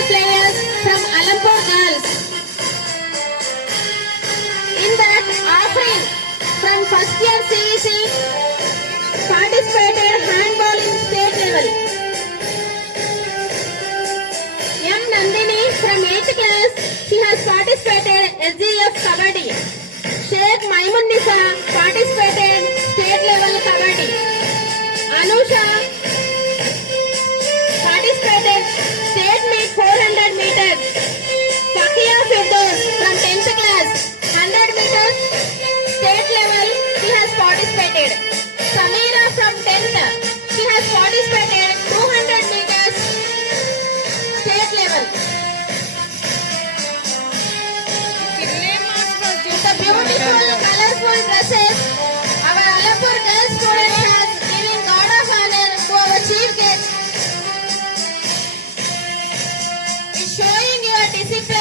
volleyball players from Alampur girls. In that, Afrin from first year CEC participated handball in state level. M. Nandini from 8th class, she has participated SGF Kabaddi. Sheikh Maimunnisa participated state level Kabaddi. Anusha participated state meet 400 meters. Fakia Firdaus from 10th class 100 meters state level she has participated. Samira from 10th she has participated 200 meters state level. With the beautiful colorful dresses, our Alampur girls students has given God of honor to our chief guest. Is showing your discipline